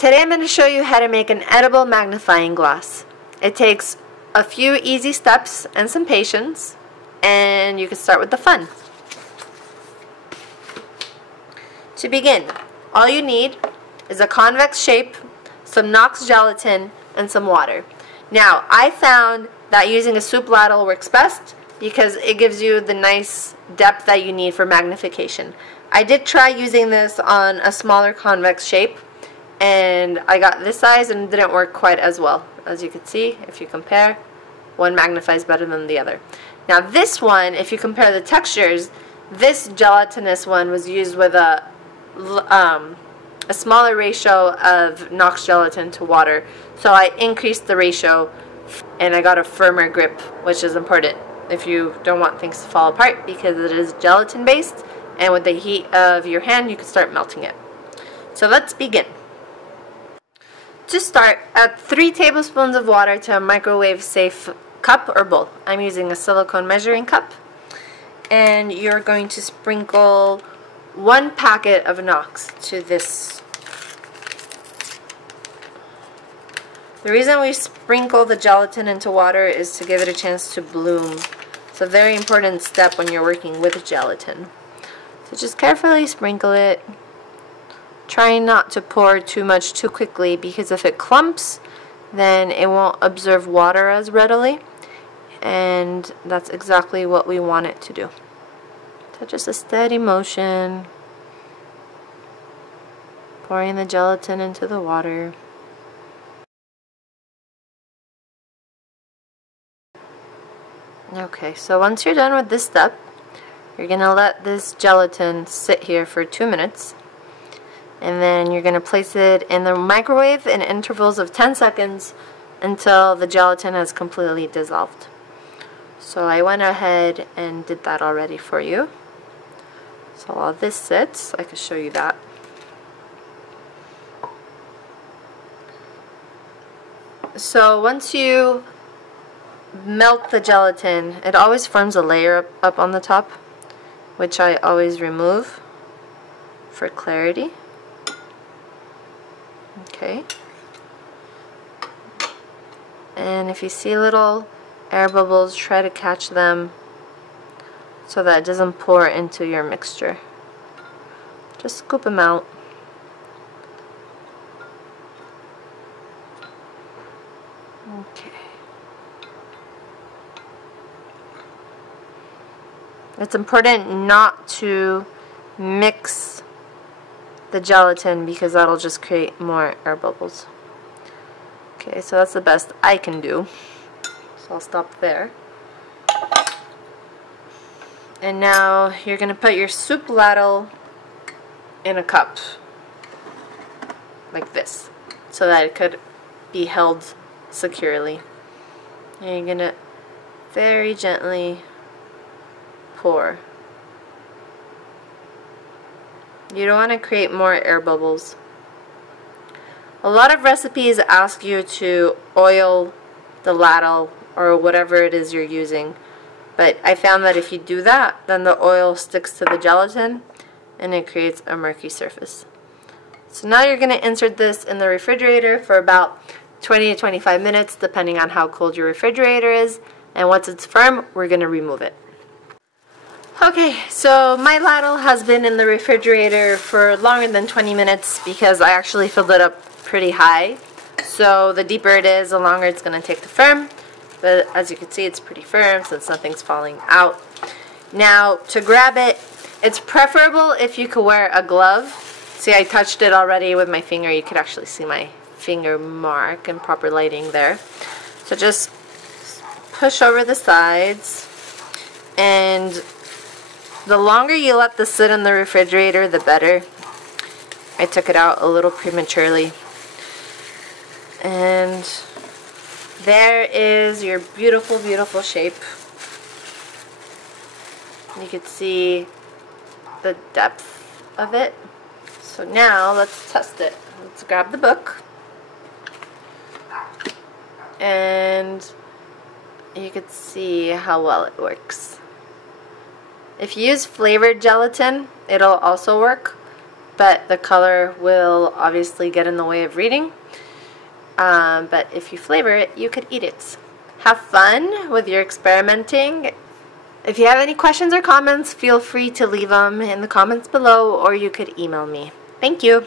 Today I'm going to show you how to make an edible magnifying glass. It takes a few easy steps and some patience, and you can start with the fun. To begin, all you need is a convex shape, some Knox gelatin, and some water. Now, I found that using a soup ladle works best because it gives you the nice depth that you need for magnification. I did try using this on a smaller convex shape, and I got this size and it didn't work quite as well. As you can see, if you compare, one magnifies better than the other. Now this one, if you compare the textures, this gelatinous one was used with a smaller ratio of Knox gelatin to water, so I increased the ratio and I got a firmer grip, which is important if you don't want things to fall apart, because it is gelatin based, and with the heat of your hand you can start melting it. So let's begin. To start, add 3 tablespoons of water to a microwave safe cup or bowl. I'm using a silicone measuring cup, and you're going to sprinkle 1 packet of Knox to this. The reason we sprinkle the gelatin into water is to give it a chance to bloom. It's a very important step when you're working with gelatin. So just carefully sprinkle it. Try not to pour too much too quickly, because if it clumps, then it won't absorb water as readily, and that's exactly what we want it to do. So just a steady motion, pouring the gelatin into the water. Okay, so once you're done with this step, you're going to let this gelatin sit here for 2 minutes, and then you're going to place it in the microwave in intervals of 10 seconds until the gelatin has completely dissolved. So I went ahead and did that already for you. So while this sits, I can show you that. So once you melt the gelatin, it always forms a layer up on the top, which I always remove for clarity. Okay. And if you see little air bubbles, try to catch them so that it doesn't pour into your mixture. Just scoop them out. Okay. It's important not to mix the gelatin, because that'll just create more air bubbles. Okay, so that's the best I can do. So I'll stop there. And now you're going to put your soup ladle in a cup, like this, so that it could be held securely. And you're going to very gently pour. You don't want to create more air bubbles. A lot of recipes ask you to oil the ladle or whatever it is you're using, but I found that if you do that, then the oil sticks to the gelatin and it creates a murky surface. So now you're going to insert this in the refrigerator for about 20 to 25 minutes, depending on how cold your refrigerator is, and once it's firm, we're going to remove it. Okay, so my ladle has been in the refrigerator for longer than 20 minutes because I actually filled it up pretty high. So the deeper it is, the longer it's going to take to firm. But as you can see, it's pretty firm since nothing's falling out. Now, to grab it, it's preferable if you could wear a glove. See, I touched it already with my finger. You could actually see my finger mark in proper lighting there. So just push over the sides, and the longer you let this sit in the refrigerator, the better. I took it out a little prematurely. And there is your beautiful, beautiful shape. You can see the depth of it. So now let's test it. Let's grab the book. And you can see how well it works. If you use flavored gelatin, it'll also work, but the color will obviously get in the way of reading. But if you flavor it, you could eat it. Have fun with your experimenting. If you have any questions or comments, feel free to leave them in the comments below, or you could email me. Thank you.